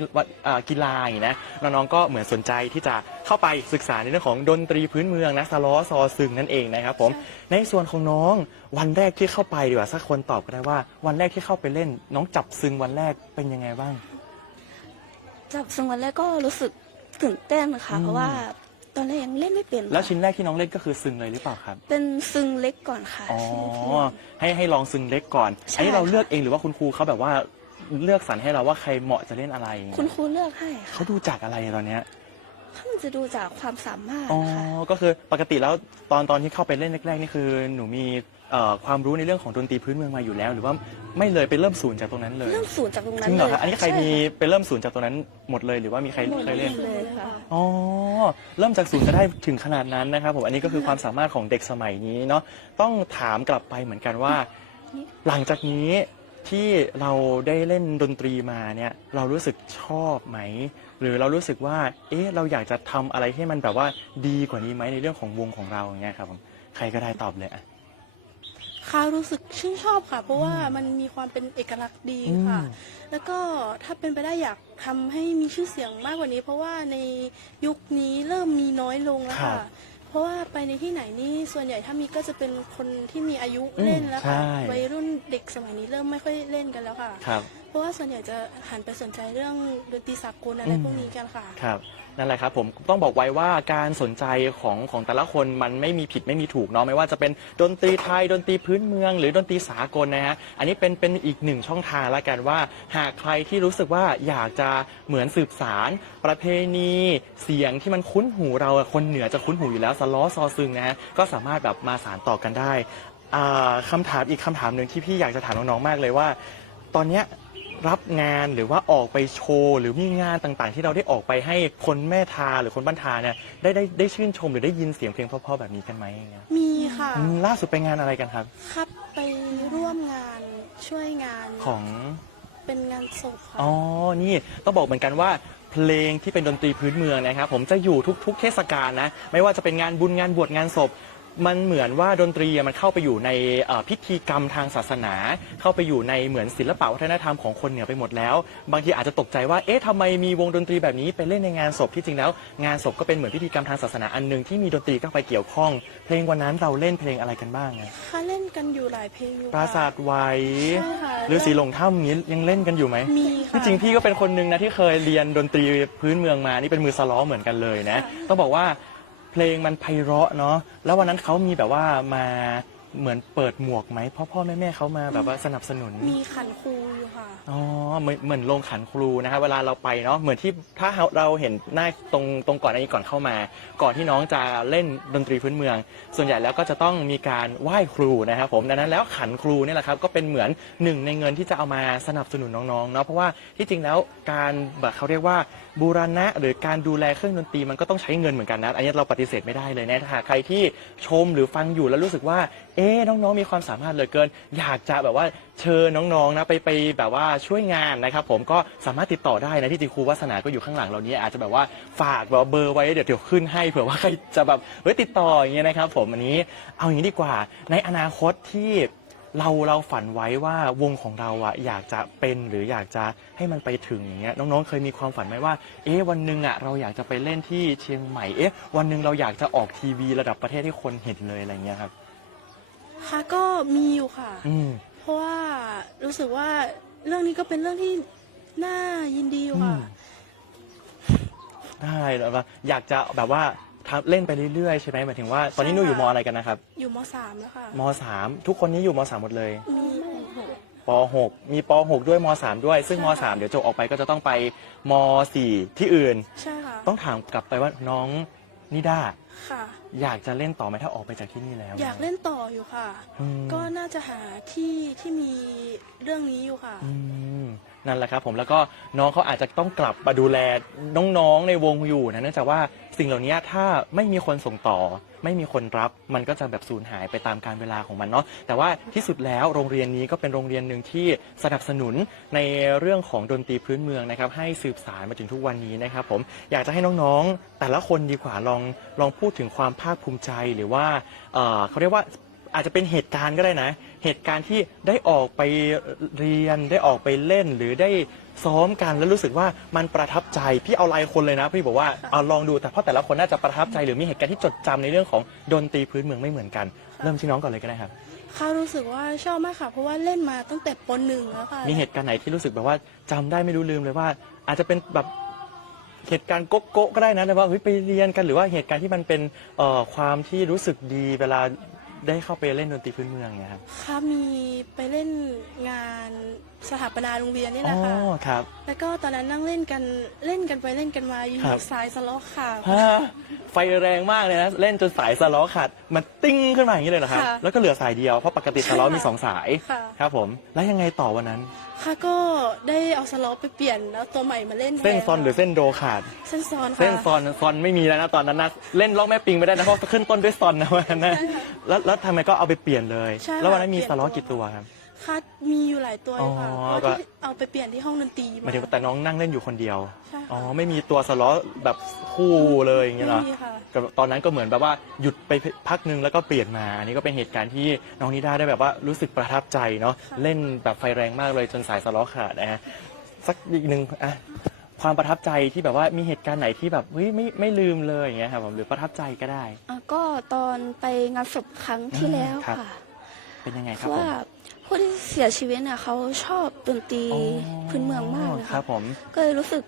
กีฬาอย่างนี้นะน้องๆก็เหมือนสนใจที่จะเข้าไปศึกษาในเรื่องของดนตรีพื้นเมืองนะสล้อซอซึงนั่นเองนะครับผมในส่วนของน้องวันแรกที่เข้าไปดีกว่าสักคนตอบก็ได้ว่าวันแรกที่เข้าไปเล่นน้องจับซึงวันแรกเป็นยังไงบ้าง จับซึ่งวันแรกก็รู้สึกตื่นเต้นค่ะ เพราะว่าตอนแรกยังเล่นไม่เป็น แล้ว ค่ะ ชิ้นแรกที่น้องเล่นก็คือซึงเลยหรือเปล่าครับ เป็นซึงเล็กก่อนค่ะ อ๋อ ที่ ให้ลองซึงเล็กก่อน ใช่ อันนี้เรา ค่ะ เลือกเองหรือว่าคุณครูเขาแบบว่าเลือกสรรให้เราว่าใครเหมาะจะเล่นอะไร คุณครูเลือกให้ค่ะ เขาดูจากอะไรตอนเนี้ย เขาจะดูจากความสามารถ อ๋อ ค่ะ ก็คือปกติแล้วตอนที่เข้าไปเล่นแรกๆนี่คือหนูมีความรู้ในเรื่องของดนตรีพื้นเมืองมาอยู่แล้ว หรือว่าไม่เลยไปเริ่มศูนย์จากตรงนั้นเลย เริ่มศูนย์จากตรงนั้ จ น ริงเห เล รอย คะอันนี้ใครมี ช่ะ ไปเริ่มศูนย์จากตรงนั้นหมดเลยหรือว่ามีใคร หมด เคยเล่น เลยค่ะ อ๋อเริ่มจากศูนย์จะได้ถึงขนาดนั้นนะครับผมอันนี้ก็คือความสามารถของเด็กสมัยนี้เนาะต้องถามกลับไปเหมือนกันว่า หลังจากนี้ที่เราได้เล่นดนตรีมาเนี่ยเรารู้สึกชอบไหม หรือเรารู้สึกว่าเราอยากจะทำอะไรให้มันแบบว่าดีกว่านี้ไหมในเรื่องของวงของเราอย่างเงี้ยครับผมใครก็ได้ตอบเลยอ่ะ ค่ะรู้สึกชื่นชอบค่ะ เพราะว่ามันมีความเป็นเอกลักษณ์ดีค่ะ แล้วก็ถ้าเป็นไปได้อยากทำให้มีชื่อเสียงมากกว่านี้ เพราะว่าในยุคนี้เริ่มมีน้อยลงแล้ว ครั ค่ะ บ เพราะว่าไปในที่ไหนนี่ส่วนใหญ่ถ้ามีก็จะเป็นคนที่มีอายุเล่นแล้วค่ะ ใช่ วัยรุ่นเด็กสมัยนี้เริ่มไม่ค่อยเล่นกันแล้วค่ะ ครับ เพราะว่าส่วนใหญ่จะหันไปสนใจเรื่องดนตรีสากลอะไรพวกนี้กันค่ะ ครับนั่นแหละครับผมต้องบอกไว้ว่าการสนใจของแต่ละคนมันไม่มีผิดไม่มีถูกเนาะไม่ว่าจะเป็นดนตรีไทยดนตรีพื้นเมือง หรือดนตรีสากลนะฮะอันนี้เป็นอีกหนึ่งช่องทางละกันว่า หากใครที่รู้สึกว่าอยากจะเหมือนสืบสารประเพณีเสียงที่มันคุ้นหูเราอะคนเหนือจะคุ้นหูอยู่แล้วสล้อซอซึงนะฮะก็สามารถแบบมาสานต่อกันได้คำถามอีกคำถามหนึ่งที่พี่อยากจะถามน้องๆมากเลยว่า ตอนเนี้ยรับงานหรือว่าออกไปโชว์หรือมีงานต่างๆ ที่เราได้ออกไปให้คนแม่ทาหรือคนบ้านทาเนี่ยได้ชื่นชมหรือได้ยินเสียงเพลงเพราะๆแบบนี้กันไหมอย่างเงี้ย มีค่ะ ล่าสุดไปงานอะไรกันครับ ครับไปร่วมงานช่วยงาน ของ เป็นงานศพค่ะ อ๋อนี่ต้องบอกเหมือนกันว่าเพลงที่เป็นดนตรีพื้นเมืองนะครับผมจะอยู่ทุกๆเทศกาลนะไม่ว่าจะเป็นงานบุญงานบวชงานศพมันเหมือนว่าดนตรีมันเข้าไปอยู่ในพิธีกรรมทางศาสนา เข้าไปอยู่ในเหมือนศิลปะวัฒนธรรมของคนเหนือไปหมดแล้วบางทีอาจจะตกใจว่าเอ๊ะทำไมมีวงดนตรีแบบนี้ไปเล่นในงานศพที่จริงแล้วงานศพก็เป็นเหมือนพิธีกรรมทางศาสนาอันหนึ่งที่มีดนตรีเข้าไปเกี่ยวข้องเพลงวันนั้นเราเล่นเพลงอะไรกันบ้างอะ ค่ะเล่นกันอยู่หลายเพลงอยู่ ปราสาทไว้ ใช่ค่ะ หรือสีหลงถ้ำนี้ยังเล่นกันอยู่ไหม มีค่ะ ที่จริงพี่ก็เป็นคนหนึ่งนะที่เคยเรียนดนตรีพื้นเมืองมานี่เป็นมือสล้อเหมือนกันเลยนะ ค่ะ ต้องบอกว่าเพลงมันไพเราะเนาะแล้ววันนั้นเขามีแบบว่ามาเหมือนเปิดหมวกไหมพ่อแม่เขามาแบบว่าสนับสนุน มีขันครูอยู่ค่ะ อ๋อเหมือนลงขันครูนะครับเวลาเราไปเนาะเหมือนที่ถ้าเราเห็นหน้าตรงก่อนอันนี้ก่อนเข้ามา ก่อนที่น้องจะเล่นดนตรีพื้นเมือง ส่วนใหญ่แล้วก็จะต้องมีการไหว้ครูนะครับผมดังนั้นแล้วขันครูเนี่ยแหละครับก็เป็นเหมือนหนึ่งในเงินที่จะเอามาสนับสนุนน้องๆเนาะเพราะว่าที่จริงแล้วการแบบเขาเรียกว่าบูรณะหรือการดูแลเครื่องดนตรีมันก็ต้องใช้เงินเหมือนกันนะอันนี้เราปฏิเสธไม่ได้เลยนะถ้าใครที่ชมหรือฟังอยู่แล้วรู้สึกว่าน้องๆมีความสามารถเหลือเกิน อยากจะแบบว่าเชิญน้องๆนะไปแบบว่าช่วยงานนะครับผมก็สามารถติดต่อได้นะที่จริงครูวาสนาก็อยู่ข้างหลังเรานี้อาจจะแบบว่าฝากแบบเบอร์ไว้เดี๋ยวขึ้นให้เผื่อว่าใครจะแบบติดต่ออย่างเงี้ยนะครับผมอันนี้เอาอย่างนี้ดีกว่าในอนาคตที่เราฝันไว้ว่าวงของเราอะอยากจะเป็นหรืออยากจะให้มันไปถึงอย่างเงี้ยน้องๆเคยมีความฝันไหมว่าวันหนึ่งอะเราอยากจะไปเล่นที่เชียงใหม่วันหนึ่งเราอยากจะออกทีวีระดับประเทศให้คนเห็นเลยอะไรเงี้ยครับ ค่ะก็มีอยู่ค่ะ อืม เพราะว่ารู้สึกว่าเรื่องนี้ก็เป็นเรื่องที่น่ายินดีอยู่ค่ะ ได้แล้วว่าอยากจะแบบว่าเล่นไปเรื่อยๆใช่ไหมหมายถึงว่าตอนนี้หนูอยู่มอะไรกันนะครับ อยู่ม .3 แล้วค่ะ ม3ทุกคนนี้อยู่ม3หมดเลย มี ป6มีป6ด้วยม3ด้วยซึ่งม3เดี๋ยวจบออกไปก็จะต้องไปม4ที่อื่น ใช่ค่ะ ต้องถามกลับไปว่าน้องนิด้า ค่ะ อยากจะเล่นต่อไหมถ้าออกไปจากที่นี่แล้ว อยากเล่นต่ออยู่ค่ะ อืม ก็น่าจะหาที่มีเรื่องนี้อยู่ค่ะ อืมนั่นแหละครับผมแล้วก็น้องเขาอาจจะต้องกลับมาดูแลน้องๆในวงอยู่นะเนื่องจากว่าสิ่งเหล่านี้ถ้าไม่มีคนส่งต่อ ไม่มีคนรับมันก็จะแบบสูญหายไปตามกาลเวลาของมันเนาะแต่ว่าที่สุดแล้วโรงเรียนนี้ก็เป็นโรงเรียนหนึ่งที่สนับสนุนในเรื่องของดนตรีพื้นเมืองนะครับให้สืบสานมาถึงทุกวันนี้นะครับผมอยากจะให้น้องๆแต่ละคนดีกว่าลองพูดถึงความภาคภูมิใจหรือว่าเขาเรียกว่าอาจจะเป็นเหตุการณ์ก็ได้นะเหตุการณ์ที่ได้ออกไปเรียนได้ออกไปเล่นหรือได้ซ้อมกันแล้วรู้สึกว่ามันประทับใจพี่เอารายคนเลยนะพี่บอกว่าลองดูแต่เพราะแต่ละคนน่าจะประทับใจหรือมีเหตุการณ์ที่จดจำในเรื่องของดนตรีพื้นเมืองไม่เหมือนกันเริ่มที่น้องก่อนเลยก็ได้ครับ ค่ะรู้สึกว่าชอบมากค่ะ เพราะว่าเล่นมาตั้งแต่ป .1 แล้วค่ะ มีเหตุการณ์ไหนที่รู้สึกแบบว่าจำได้ไม่รู้ลืมเลยว่า อาจจะเป็นแบบเหตุการณ์โก๊ะก็ได้นะแต่ว่าเฮ้ยไปเรียนกันหรือว่าเหตุการณ์ที่มันเป็นความที่รู้สึกดีเวลาได้เข้าไปเล่นดนตรีพื้นเมืองเนี่ยครับ ค่ะมีไปเล่นงานสถาปนาโรงเรียนนี่แหละค่ะ ครับ แล้วก็ตอนนั้นนั่งเล่นกันไปเล่นกันมาอยู่ ครับ สายสล็อกค่ะ ฮะไฟแรงมากเลยนะเล่นจนสายสล้อขาดมันติ้งขึ้นมาอย่างนี้เลยเหรอครับ ค่ะ แล้วก็เหลือสายเดียวเพราะปกติสล้อมี ใช่ค่ะ 2 สาย ค่ะ ครับผมแล้วยังไงต่อวันนั้น ค่ะก็ได้เอาสล็อกไปเปลี่ยนแล้วตัวใหม่มาเล่นแทน เส้นซอนหรือเส้นโดขาด เส้นซอนค่ะ เส้นซอนไม่มีแล้วนะตอนนั้นนะเล่นล็อกแม่ปิงไม่ได้นะเพราะขึ้นต้นด้วยซอนนะวันนั้นนะแล้วทำไมก็เอาไปเปลี่ยนเลย ใช่ค่ะ แล้ววันนั้นมี เปลี่ยน สล้อกี่ตัวครับ คาดมีอยู่หลายตัวเลยค่ะ อ๋อ เพราะ ก็ ที่เอาไปเปลี่ยนที่ห้องดนตรี หมายถึงแต่น้องนั่งเล่นอยู่คนเดียว ใช่ อ๋อ ค่ะ ไม่มีตัวสล้อแบบคู่เลยอย่างเงี้ยเหรอ ไม่มีค่ะ กับตอนนั้นก็เหมือนแบบว่าหยุดไปพักนึงแล้วก็เปลี่ยนมา อันนี้ก็เป็นเหตุการณ์ที่น้องนิด้าได้แบบว่ารู้สึกประทับใจเนาะ ค่ะ เล่นแบบไฟแรงมากเลยจนสายสล้อขาดนะฮะสักอีกหนึ่งอ่ะความประทับใจที่แบบว่ามีเหตุการณ์ไหนที่แบบเฮ้ยไม่ลืมเลยอย่างเงี้ยครับผมหรือประทับใจก็ได้ ก็ตอนไปงานศพครั้งที่แล้ว ครับ ค่ะ เป็นยังไง เพ ครับ ราะ ผม ว่าผู้ที่เสียชีวิตเนี่ยเขาชอบดนตรีพื้นเมืองมากเลย ครั ค่ะ บผม ก็เลยรู้สึก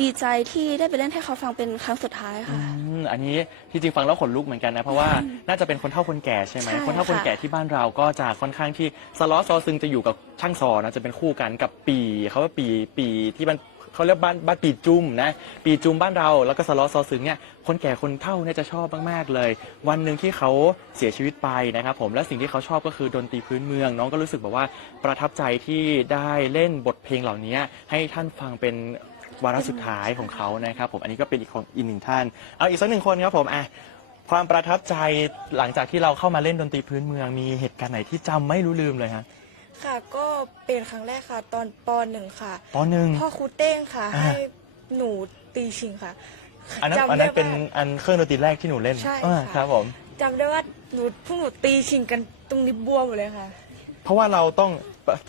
ดีใจที่ได้ไปเล่นให้เขาฟังเป็นครั้งสุดท้ายค่ะ อันนี้ที่จริงฟังแล้วขนลุกเหมือนกันนะ เพราะว่าน่าจะเป็นคนเฒ่าคนแก่ใช่ไหม ใช่ คนเฒ่าคนแก่ที่บ้านเราก็จะค่อนข้างที่สล้อซอซึงจะอยู่กับช่างซอนะจะเป็นคู่กันกับปีเขาว่าปีที่มันเขาเรียกบ้านปีจุ่มนะปีจุ่มบ้านเราแล้วก็สล้อซอซึงเนี่ยคนแก่คนเฒ่าเนี่ยจะชอบมากๆเลย วันหนึ่งที่เขาเสียชีวิตไปนะครับผมและสิ่งที่เขาชอบก็คือดนตรีพื้นเมือง น้องก็รู้สึกแบบว่าประทับใจที่ได้เล่นบทเพลงเหล่านี้ให้ท่านฟังเป็นวาระสุดท้ายของเขานะครับผมอันนี้ก็เป็นอีกหนึ่งท่านเอาอีกสักหนึ่งคนครับผมความประทับใจหลังจากที่เราเข้ามาเล่นดนตรีพื้นเมืองมีเหตุการณ์ไหนที่จำไม่รู้ลืมเลยฮะ ค่ะก็เป็นครั้งแรกค่ะตอนป .1 ค่ะ ปหนึ่ง พ่อครูเต้งค่ะ อ่า ให้หนูตีชิงค่ะ อันนั้น จำ อัน ได้ นั้นเป็น ว่า อันเครื่องดนตรีแรกที่หนูเล่น ใช่ อ่า ค่ะ ครับผม จำได้ว่าพวกหนูตีชิงกันตรงนี้บวมหมดเลยค่ะ เพราะว่าเราต้อง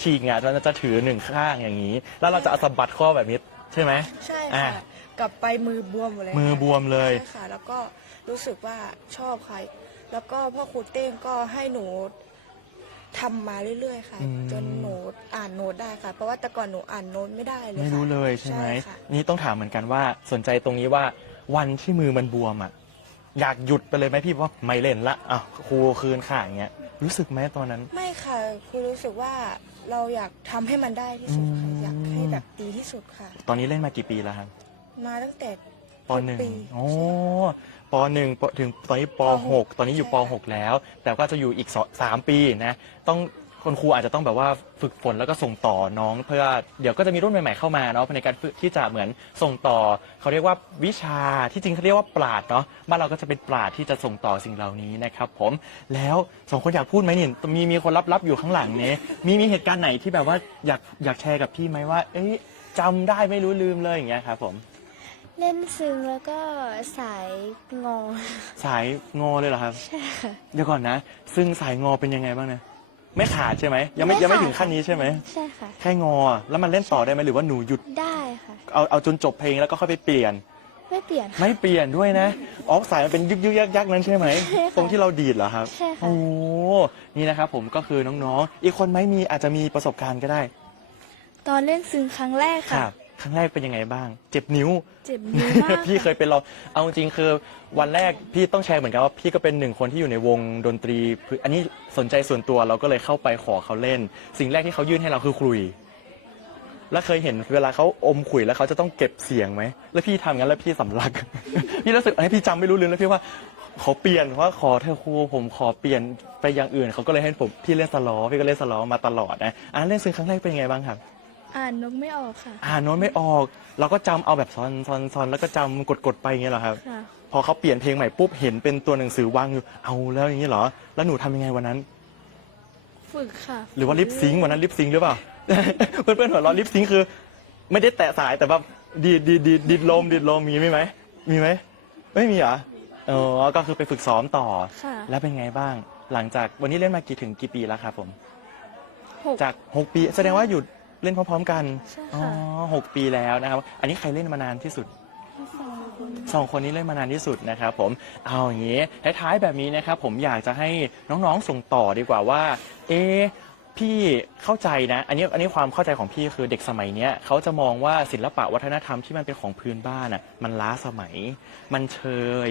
ฉีกอ่ะเราจะถือหนึ่งข้างอย่างนี้ แล้วเราจะเอาสะบัดข้อแบบนี้ใช่ไหม ใช่ อ่า ค่ะ กลับไปมือบวมหมดเลย มือบวมเลย ใช่ค่ะ แล้วก็รู้สึกว่าชอบค่ะแล้วก็พ่อครูเต้งก็ให้หนูทำมาเรื่อยๆค่ะ จนหนูอ่านโน้ตได้ค่ะ เพราะว่าแต่ก่อนหนูอ่านโน้ตไม่ได้เลยค่ะ ไม่รู้เลยใช่ไหม ค่ะ นี่ต้องถามเหมือนกันว่าสนใจตรงนี้ว่าวันที่มือมันบวมอ่ะอยากหยุดไปเลยไหมพี่ว่าไม่เล่นละอ่ะครูคืนข่าอย่างเงี้ยรู้สึกไหมตอนนั้น ไม่ค่ะคือรู้สึกว่าเราอยากทำให้มันได้ที่สุดค่ะอยากให้แบบดีที่สุดค่ะ ตอนนี้เล่นมากี่ปีแล้วครับ มาตั้งแต่ ปหนึ่ง ปี โอ้ปหนึ่งถึงตอนนี้ปหกตอนนี้อยู่ปหกแล้ว แต่ก็จะอยู่อีก3 ปีนะต้องคนครูอาจจะต้องแบบว่าฝึกฝนแล้วก็ส่งต่อน้องเพื่อเดี๋ยวก็จะมีรุ่นใหม่ๆเข้ามาเนาะในการที่จะเหมือนส่งต่อเขาเรียกว่าวิชาที่จริงเขาเรียกว่าปราชญ์เนาะบ้านเราก็จะเป็นปราชญ์ที่จะส่งต่อสิ่งเหล่านี้นะครับผมแล้ว2 คนอยากพูดไหมนี่มีคนรับอยู่ข้างหลังนี้มีเหตุการณ์ไหนที่แบบว่าอยากแชร์กับพี่ไหมว่าเอ๊ะจำได้ไม่รู้ลืมเลยอย่างเงี้ยครับผม เล่นซึ้งแล้วก็สายงอ สายงอเลยเหรอครับ ใช่ค่ะ เดี๋ยวก่อนนะ ซึ่งสายงอเป็นยังไงบ้างนะไม่ขาดใช่ไหมยัง ไม่ ไม่ ขาด ถึงขั้นนี้ใช่ไหม ใช่ค่ะ แค่งอแล้วมันเล่นต่อได้ไหมหรือว่าหนูหยุด ได้ค่ะ เอาจนจบเพลงแล้วก็ค่อยไปเปลี่ยน ไม่เปลี่ยน ไม่เปลี่ยนด้วยนะอ๋อสายมันเป็นยึกยักนั้นใช่ไหม ใช่ค่ะ ตรงที่เราดีดเหรอครับ ใช่ค่ะ โอ้นี่นะครับผมก็คือน้องๆอีกคนไหมอาจจะมีประสบการณ์ก็ได้ ตอนเล่นซึ้งครั้งแรก ครั ค่ะ บครั้งแรกเป็นยังไงบ้าง เจ็บนิ้ว เจ็บนิ้วมาก พี่เคยไปลองเอาจริงๆคือวันแรกพี่ต้องแชร์เหมือนกันว่าพี่ก็เป็นหนึ่งคนที่อยู่ในวงดนตรีอันนี้สนใจส่วนตัวเราก็เลยเข้าไปขอเขาเล่น สิ่งแรกที่เขายื่นให้เราคือขลุ่ยแล้วเคยเห็นเวลาเขาอมขลุ่ยแล้วเขาจะต้องเก็บเสียงไหมแล้วพี่ทำงั้นแล้วพี่สำลัก พี่รู้สึกอันนี้พี่จำไม่รู้ลืมแล้วพี่ว่าขอเปลี่ยนว่าขอเธอครูผมขอเปลี่ยนไปอย่างอื่นเขาก็เลยให้ผมพี่เล่นสล้อพี่ก็เล่นสล้อมาตลอดนะอันนั้นเล่นซึ้งครั้งแรกเป็นยังไงบ้างครับ อ่านนกไม่ออกค่ะ โน้ตไม่ออกเราก็จำเอาแบบซอนแล้วก็จำกดไปอย่างเงี้ยเหรอครับ ค่ะ พอเขาเปลี่ยนเพลงใหม่ปุ๊บเห็นเป็นตัวหนังสือวางอยู่เอาแล้วอย่างนี้เหรอแล้วหนูทำยังไงวันนั้น ฝึกค่ะ หรือว่าลิปซิงค์วันนั้นลิปซิงค์หรือเปล่า เพื่อนๆหัวเราะลิปซิงค์คือ ไม่ได้แตะสายแต่แบบดีดลมมีไหมไม่มีเหรออ๋อก็คือไปฝึกซ้อมต่อ ค่ะ แล้วเป็นไงบ้าง หลังจากวันนี้เล่นมากี่ปีแล้วครับผม 6 จาก6 ปีแสดงว่าหยุดเล่นพร้อมๆกัน ใช่ อ๋อ ค่ะ 6 ปีแล้วนะครับ อันนี้ใครเล่นมานานที่สุด 2 คนนี้เล่นมานานที่สุดนะครับผมเอาอย่างนี้ท้ายๆแบบนี้นะครับผมอยากจะให้น้องๆส่งต่อดีกว่าว่าพี่เข้าใจนะอันนี้ความเข้าใจของพี่คือเด็กสมัยเนี้ยเขาจะมองว่าศิลปะวัฒนธรรมที่มันเป็นของพื้นบ้านอ่ะมันล้าสมัย มันเชย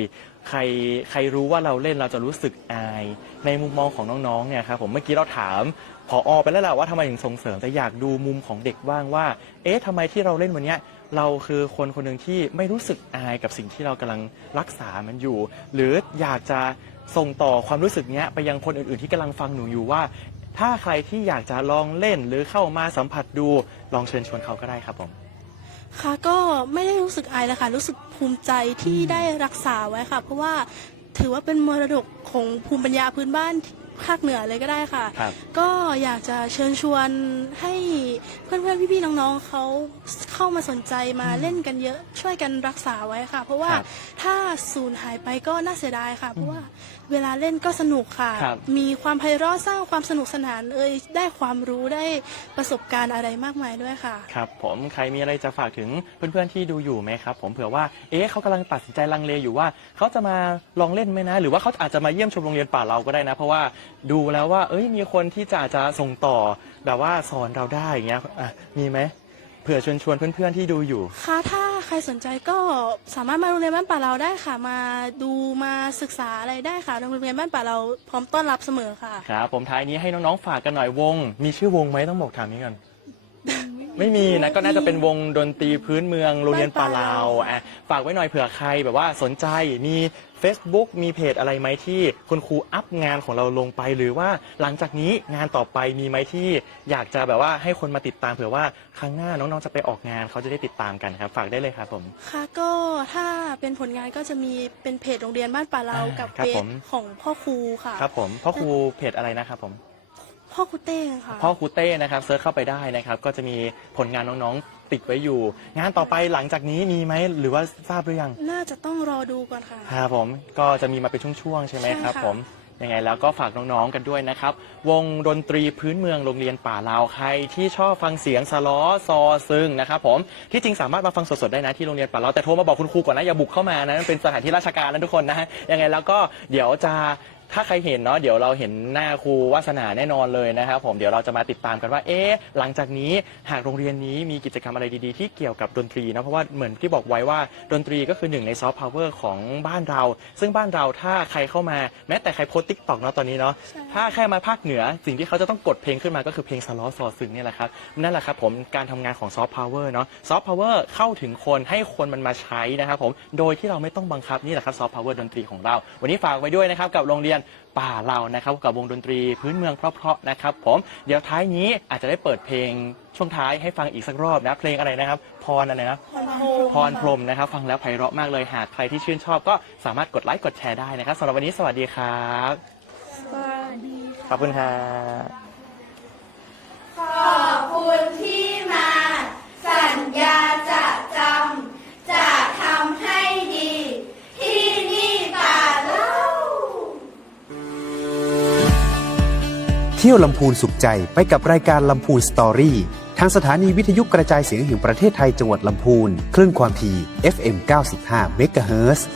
ใครรู้ว่าเราเล่นเราจะรู้สึกอายในมุมมองของน้องๆเนี่ยครับผมเมื่อกี้เราถามผอ.ไปแล้วแหละว่าทำไมถึงส่งเสริมแต่อยากดูมุมของเด็กบ้างว่าทำไมที่เราเล่นวันเนี้ยเราคือคนคนหนึ่งที่ไม่รู้สึกอายกับสิ่งที่เรากำลังรักษามันอยู่ หรืออยากจะส่งต่อความรู้สึกเนี้ยไปยังคนอื่นๆที่กำลังฟังหนูอยู่ว่าถ้าใครที่อยากจะลองเล่นหรือเข้ามาสัมผัสดูลองเชิญชวนเขาก็ได้ครับผม ค่ะก็ไม่ได้รู้สึกอายนะคะรู้สึกภูมิใจที่ได้รักษาไว้ค่ะ เพราะว่าถือว่าเป็นมรดกของภูมิปัญญาพื้นบ้าน ภาคเหนือเลยก็ได้ค่ะ ครับ ก็อยากจะเชิญชวนให้เพื่อนๆพี่ๆน้องๆเขาเข้ามาสนใจมาเล่นกันเยอะช่วยกันรักษาไว้ค่ะ เพราะว่า ครับ ถ้าสูญหายไปก็น่าเสียดายค่ะ เพราะว่าเวลาเล่นก็สนุกค่ะ ครับ มีความไพเราะสร้างความสนุกสนานได้ความรู้ได้ประสบการณ์อะไรมากมายด้วยค่ะ ครับผมใครมีอะไรจะฝากถึงเพื่อนๆที่ดูอยู่ไหมครับผมเผื่อว่าเขากำลังตัดสินใจลังเลอยู่ว่าเขาจะมาลองเล่นไหมนะหรือว่าเขาอาจจะมาเยี่ยมชมโรงเรียนป่าเราก็ได้นะเพราะว่าดูแล้วว่ามีคนที่อาจจะส่งต่อแบบว่าสอนเราได้อย่างเงี้ยมีไหมเผื่อชวนเพื่อนๆที่ดูอยู่ ค่ะถ้าใครสนใจก็สามารถมาโรงเรียนบ้านป่าเราได้ค่ะ มาดูมาศึกษาอะไรได้ค่ะโรงเรียนบ้านป่าเราพร้อมต้อนรับเสมอค่ะ ครับผมท้ายนี้ให้น้องๆฝากกันหน่อยวงมีชื่อวงไหมต้องบอกถามนี้กัน ไม่มีนะก็น่าจะเป็นวงดนตรีพื้นเมืองโรงเรียนป่าลาวฝากไว้หน่อยเผื่อใครแบบว่าสนใจมี Facebook มีเพจอะไรไหมที่คุณครูอัพงานของเราลงไปหรือว่าหลังจากนี้งานต่อไปมีไหมที่อยากจะแบบว่าให้คนมาติดตามเผื่อว่าครั้งหน้าน้องๆจะไปออกงานเขาจะได้ติดตามกันครับฝากได้เลยครับผม ค่ะก็ถ้าเป็นผลงานก็จะมีเป็นเพจโรงเรียนบ้านป่าเรากับ ครับ เพจ ผม ของพ่อครูค่ะ ครับผมพ่อครูเพจอะไรนะครับผม พ่อครูเต้ค่ะ พ่อครูเต้นะครับเซิร์ชเข้าไปได้นะครับก็จะมีผลงานน้องๆติดไว้อยู่ งานต่อไปหลังจากนี้มีไหมหรือว่าทราบหรือยัง น่าจะต้องรอดูก่อนค่ะ ครับผมก็จะมีมาเป็นช่วงๆใช่ไหมครับ ใช่ค่ะ ผมยังไงแล้วก็ฝากน้องๆกันด้วยนะครับวงดนตรีพื้นเมืองโรงเรียนป่าลาวใครที่ชอบฟังเสียงสล้อซอซึงนะครับผมที่จริงสามารถมาฟังสดๆได้นะที่โรงเรียนป่าลาวแต่โทรมาบอกคุณครูก่อนนะอย่าบุกเข้ามานะมันเป็นสถานที่ราชการนะทุกคนนะฮะยังไงแล้วก็เดี๋ยวจะถ้าใครเห็นเนาะเดี๋ยวเราเห็นหน้าครูวาสนาแน่นอนเลยนะครับผมเดี๋ยวเราจะมาติดตามกันว่าหลังจากนี้หากโรงเรียนนี้มีกิจกรรมอะไรดีๆที่เกี่ยวกับดนตรีนะเพราะว่าเหมือนที่บอกไว้ว่าดนตรีก็คือหนึ่งในซอฟต์พาวเวอร์ของบ้านเราซึ่งบ้านเราถ้าใครเข้ามาแม้แต่ใครโพสต์ TikTok เนาะตอนนี้เนาะถ้าแค่มาภาคเหนือสิ่งที่เขาจะต้องกดเพลงขึ้นมาก็คือเพลงสล้อซอซึงนี่แหละครับนั่นแหละครับผมการทำงานของซอฟต์พาวเวอร์เนาะซอฟต์พาวเวอร์เข้าถึงคนให้คนมันมาใช้นะครับผมโดยที่เราไม่ต้องบังคับนี่แหละครับซอฟต์พาวเวอร์ดนตรีของเราวันนี้ฝากไว้ด้วยนะครับกับโรงเรียนป่าเรานะครับกับวงดนตรีพื้นเมืองเพราะๆนะครับผมเดี๋ยวท้ายนี้อาจจะได้เปิดเพลงช่วงท้ายให้ฟังอีกสักรอบนะเพลงอะไรนะครับพรอะไรนะพรพรหมนะครับฟังแล้วไพเราะมากเลยหากใครที่ชื่นชอบก็สามารถกดไลค์กดแชร์ได้นะครับสำหรับวันนี้สวัสดีครับสวัสดีขอบคุณครับ ขอบคุณที่มา สัญญาจะจำจะทำให้ดี ที่นี่ป่าเล่า เที่ยวลำพูนสุขใจไปกับรายการลำพูนสตอรี่ทางสถานีวิทยุกระจายเสียงแห่งประเทศไทยจังหวัดลำพูนคลื่นความถี่ FM 95 เมกะเฮิรตซ์